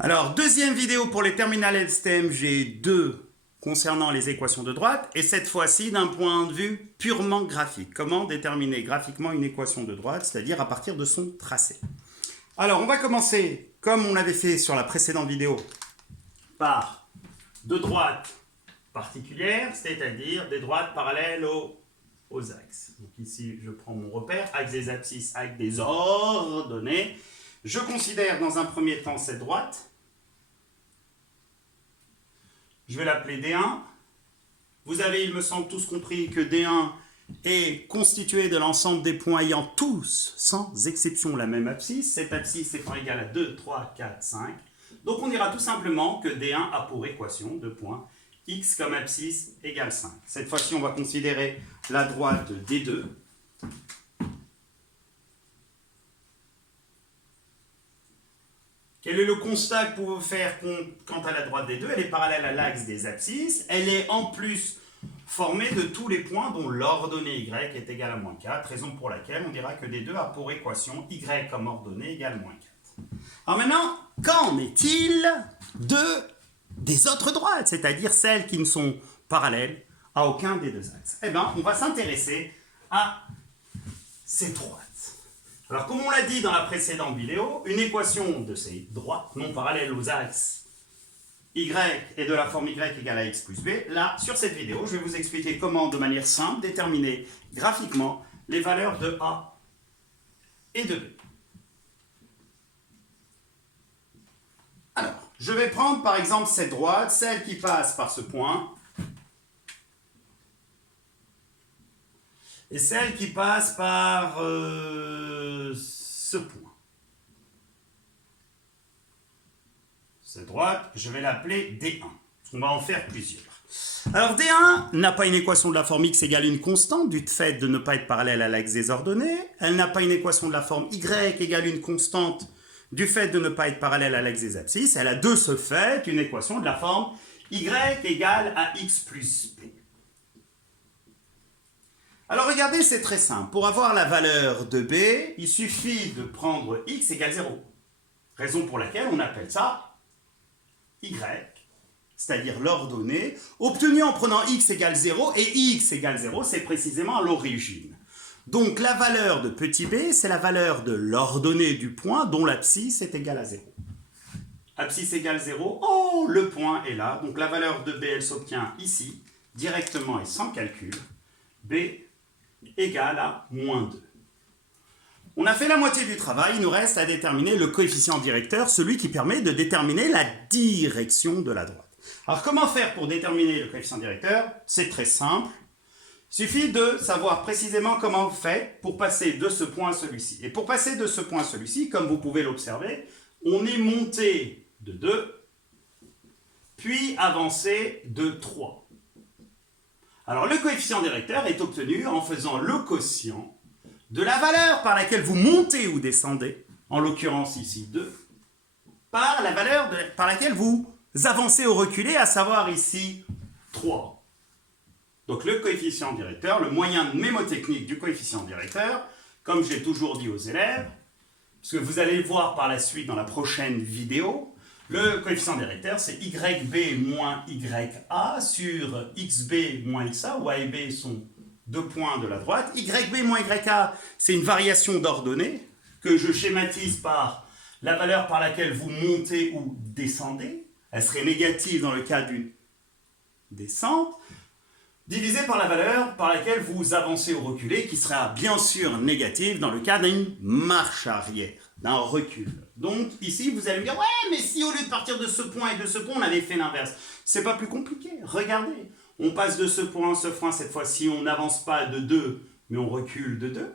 Alors, deuxième vidéo pour les terminales STMG2 concernant les équations de droite, et cette fois-ci d'un point de vue purement graphique. Comment déterminer graphiquement une équation de droite, c'est-à-dire à partir de son tracé. Alors, on va commencer, comme on l'avait fait sur la précédente vidéo, par deux droites particulières, c'est-à-dire des droites parallèles aux axes. Donc ici, je prends mon repère, axe des abscisses, axe des ordonnées. Je considère dans un premier temps cette droite. Je vais l'appeler D1. Vous avez, il me semble, tous compris que D1 est constitué de l'ensemble des points ayant tous, sans exception, la même abscisse. Cette abscisse étant égale à 2, 3, 4, 5. Donc on dira tout simplement que D1 a pour équation de points x comme abscisse égale 5. Cette fois-ci, on va considérer la droite D2. Quel est le constat que vous pouvez faire quant à la droite D2? Elle est parallèle à l'axe des abscisses. Elle est en plus formée de tous les points dont l'ordonnée y est égale à moins 4, raison pour laquelle on dira que D2 a pour équation y comme ordonnée égale moins 4. Alors maintenant, qu'en est-il des autres droites, c'est-à-dire celles qui ne sont parallèles à aucun des deux axes? Eh bien, on va s'intéresser à ces droites. Alors, comme on l'a dit dans la précédente vidéo, une équation de ces droites non parallèles aux axes y est de la forme y égale à x plus b. Là, sur cette vidéo, je vais vous expliquer comment, de manière simple, déterminer graphiquement les valeurs de a et de b. Alors, je vais prendre par exemple cette droite, celle qui passe par ce point, et celle qui passe par ce point. Cette droite, je vais l'appeler D1. On va en faire plusieurs. Alors D1 n'a pas une équation de la forme x égale une constante du fait de ne pas être parallèle à l'axe des ordonnées. Elle n'a pas une équation de la forme y égale une constante du fait de ne pas être parallèle à l'axe des abscisses. Elle a de ce fait une équation de la forme y égale à x plus b. Alors regardez, c'est très simple. Pour avoir la valeur de b, il suffit de prendre x égale 0. Raison pour laquelle on appelle ça y, c'est-à-dire l'ordonnée, obtenue en prenant x égale 0, et x égale 0, c'est précisément l'origine. Donc la valeur de petit b, c'est la valeur de l'ordonnée du point dont l'abscisse est égale à 0. Abscisse égale 0, oh, le point est là. Donc la valeur de b, elle s'obtient ici, directement et sans calcul. B égale à moins 2. On a fait la moitié du travail, il nous reste à déterminer le coefficient directeur, celui qui permet de déterminer la direction de la droite. Alors comment faire pour déterminer le coefficient directeur? C'est très simple. Il suffit de savoir précisément comment on fait pour passer de ce point à celui-ci. Et pour passer de ce point à celui-ci, comme vous pouvez l'observer, on est monté de 2, puis avancé de 3. Alors le coefficient directeur est obtenu en faisant le quotient de la valeur par laquelle vous montez ou descendez, en l'occurrence ici 2, par la valeur par laquelle vous avancez ou reculez, à savoir ici 3. Donc le coefficient directeur, le moyen mnémotechnique du coefficient directeur, comme j'ai toujours dit aux élèves, puisque vous allez le voir par la suite dans la prochaine vidéo, le coefficient directeur, c'est YB moins YA sur XB moins XA, où A et B sont deux points de la droite. YB moins YA, c'est une variation d'ordonnée que je schématise par la valeur par laquelle vous montez ou descendez. Elle serait négative dans le cas d'une descente, divisée par la valeur par laquelle vous avancez ou reculez, qui sera bien sûr négative dans le cas d'une marche arrière, d'un recul. Donc ici, vous allez me dire, ouais, mais si au lieu de partir de ce point et de ce point, on avait fait l'inverse. C'est pas plus compliqué, regardez. On passe de ce point à ce point, cette fois-ci, on n'avance pas de 2, mais on recule de 2.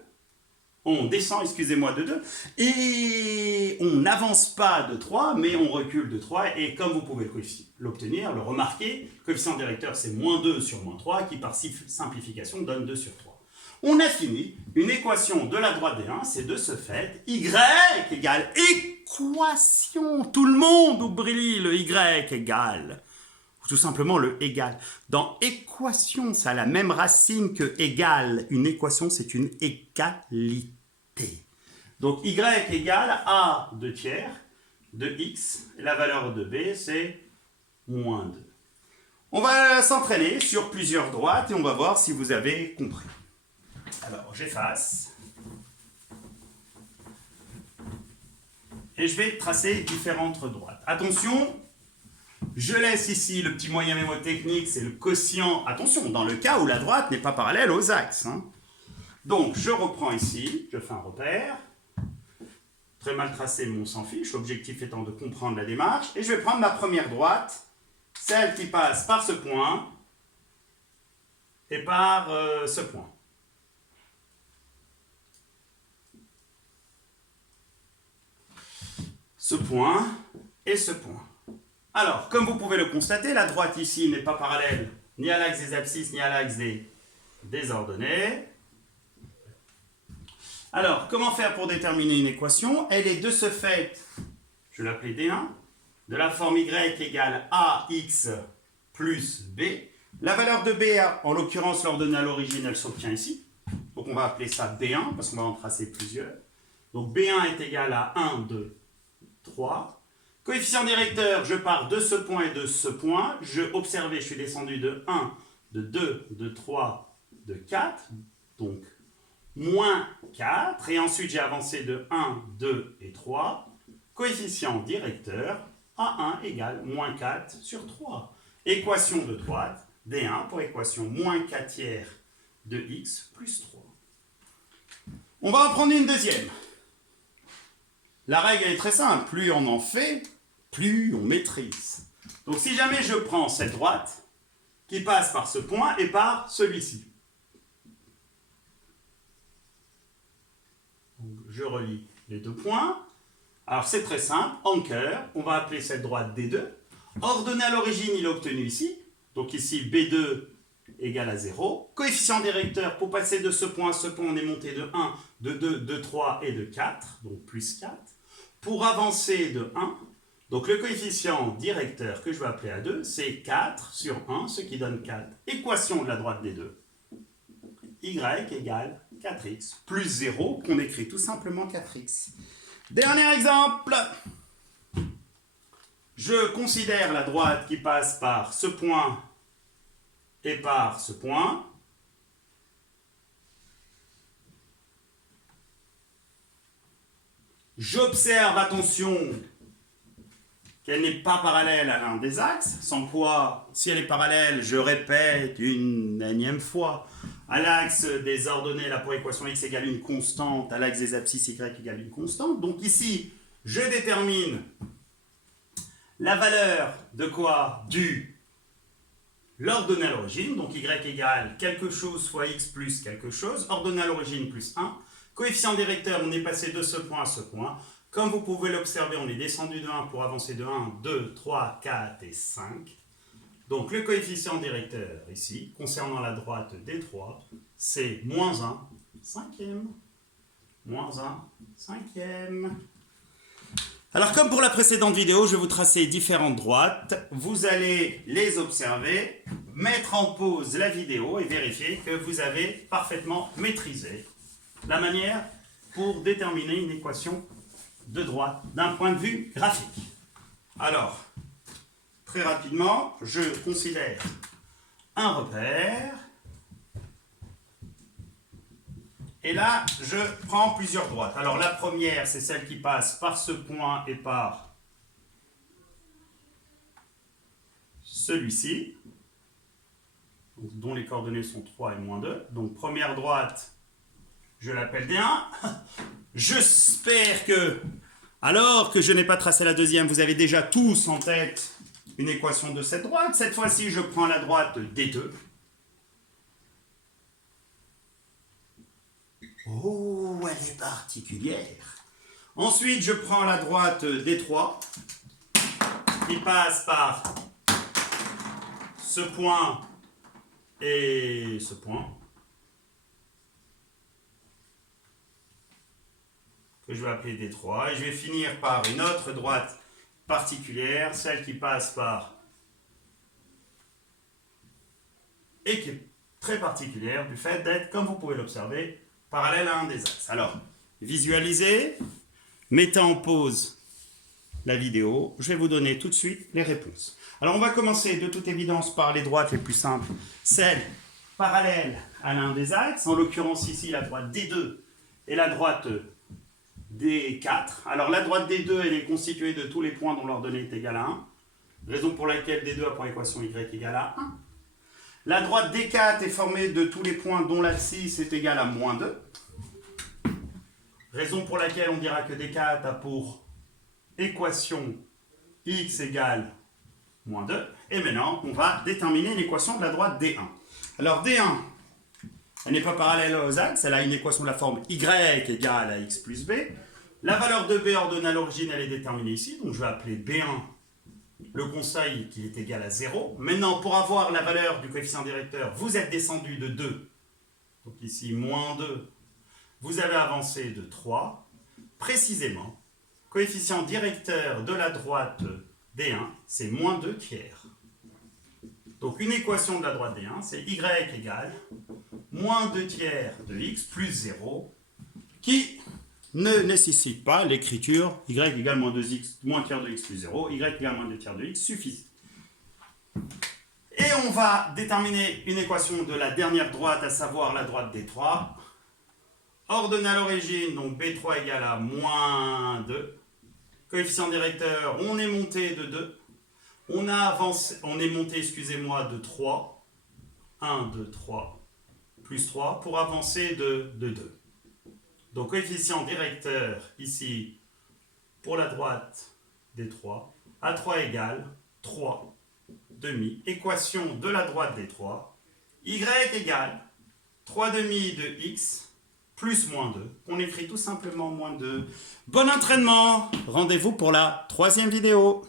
On descend, excusez-moi, de 2. Et on n'avance pas de 3, mais on recule de 3. Et comme vous pouvez l'obtenir, le remarquer, le coefficient directeur, c'est moins 2 sur moins 3, qui par simplification donne 2 sur 3. On a fini. Une équation de la droite D1, c'est de ce fait, y égale équation. Tout le monde oublie le y égale. Tout simplement le égal. Dans équation, ça a la même racine que égal. Une équation, c'est une égalité. Donc y égale a 2 tiers de x, et la valeur de b, c'est moins 2. On va s'entraîner sur plusieurs droites et on va voir si vous avez compris. Alors, j'efface. Et je vais tracer différentes droites. Attention, je laisse ici le petit moyen mémotechnique, c'est le quotient. Attention, dans le cas où la droite n'est pas parallèle aux axes. Donc, je reprends ici, je fais un repère. Très mal tracé, mais on s'en fiche. L'objectif étant de comprendre la démarche. Et je vais prendre ma première droite, celle qui passe par ce point et par ce point. Ce point et ce point. Alors, comme vous pouvez le constater, la droite ici n'est pas parallèle ni à l'axe des abscisses ni à l'axe des ordonnées. Alors, comment faire pour déterminer une équation? Elle est de ce fait, je vais l'appeler D1, de la forme y égale ax plus b. La valeur de b, en l'occurrence l'ordonnée à l'origine, elle s'obtient ici. Donc on va appeler ça B1 parce qu'on va en tracer plusieurs. Donc B1 est égal à 1, 2, 3. Coefficient directeur, je pars de ce point et de ce point. Observez, je suis descendu de 1, de 2, de 3, de 4. Donc moins 4. Et ensuite, j'ai avancé de 1, 2 et 3. Coefficient directeur, A1 égale moins 4 sur 3. Équation de droite, D1 pour équation moins 4 tiers de x plus 3. On va en prendre une deuxième. La règle est très simple, plus on en fait, plus on maîtrise. Donc si jamais je prends cette droite qui passe par ce point et par celui-ci. Je relie les deux points. Alors c'est très simple, en cœur, on va appeler cette droite D2. Ordonnée à l'origine, il est obtenu ici. Donc ici B2 égale à 0. Coefficient directeur, pour passer de ce point à ce point, on est monté de 1, de 2, de 3 et de 4, donc plus 4. Pour avancer de 1, donc le coefficient directeur que je vais appeler A2, c'est 4 sur 1, ce qui donne 4. Équation de la droite des deux. Y égale 4x plus 0, qu'on écrit tout simplement 4x. Dernier exemple. Je considère la droite qui passe par ce point et par ce point. J'observe, attention, qu'elle n'est pas parallèle à l'un des axes, sans quoi, si elle est parallèle, je répète une énième fois, à l'axe des ordonnées, là pour équation x égale une constante, à l'axe des abscisses y égale une constante. Donc ici, je détermine la valeur de quoi? Du l'ordonnée à l'origine, donc y égale quelque chose fois x plus quelque chose, ordonnée à l'origine plus 1. Coefficient directeur, on est passé de ce point à ce point. Comme vous pouvez l'observer, on est descendu de 1 pour avancer de 1, 2, 3, 4 et 5. Donc le coefficient directeur ici, concernant la droite D3, c'est moins 1 cinquième. Moins 1 cinquième. Alors comme pour la précédente vidéo, je vais vous tracer différentes droites. Vous allez les observer, mettre en pause la vidéo et vérifier que vous avez parfaitement maîtrisé la manière pour déterminer une équation de droite d'un point de vue graphique. Alors, très rapidement, je considère un repère. Et là, je prends plusieurs droites. Alors la première, c'est celle qui passe par ce point et par celui-ci, dont les coordonnées sont 3 et moins 2. Donc première droite, je l'appelle D1. J'espère que, alors que je n'ai pas tracé la deuxième, vous avez déjà tous en tête une équation de cette droite. Cette fois-ci, je prends la droite D2. Oh, elle est particulière. Ensuite, je prends la droite D3 qui passe par ce point et ce point que je vais appeler D3 et je vais finir par une autre droite particulière, celle qui passe par et qui est très particulière du fait d'être, comme vous pouvez l'observer, parallèle à un des axes. Alors, visualisez, mettez en pause la vidéo, je vais vous donner tout de suite les réponses. Alors on va commencer de toute évidence par les droites les plus simples, celles parallèles à l'un des axes, en l'occurrence ici la droite D2 et la droite D4. Alors la droite D2 elle est constituée de tous les points dont l'ordonnée est égale à 1, raison pour laquelle D2 a pour équation y égale à 1. La droite D4 est formée de tous les points dont l'abscisse est égale à moins 2, raison pour laquelle on dira que D4 a pour équation x égale moins 2. Et maintenant, on va déterminer l'équation de la droite D1. Alors D1, elle n'est pas parallèle aux axes, elle a une équation de la forme y égale à x plus b. La valeur de b ordonnée à l'origine, elle est déterminée ici, donc je vais appeler B1 le conseil qui est égal à 0. Maintenant, pour avoir la valeur du coefficient directeur, vous êtes descendu de 2, donc ici moins 2, vous avez avancé de 3, précisément. Coefficient directeur de la droite D1, c'est moins 2 tiers. Donc une équation de la droite D1, c'est y égale moins 2 tiers de x plus 0, qui ne nécessite pas l'écriture y égale moins tiers de x plus 0, y égale moins 2 tiers de x suffit. Et on va déterminer une équation de la dernière droite, à savoir la droite D3. Ordonnée à l'origine, donc B3 égale à moins 2. Coefficient directeur, on est monté de 2. On est monté, excusez-moi, de 3. 1, 2, 3, plus 3, pour avancer de 2. Donc coefficient directeur, ici, pour la droite D3, à 3 égale 3 demi. Équation de la droite D3, y égale 3 demi de x, plus moins 2. On écrit tout simplement moins 2. Bon entraînement! Rendez-vous pour la 3e vidéo.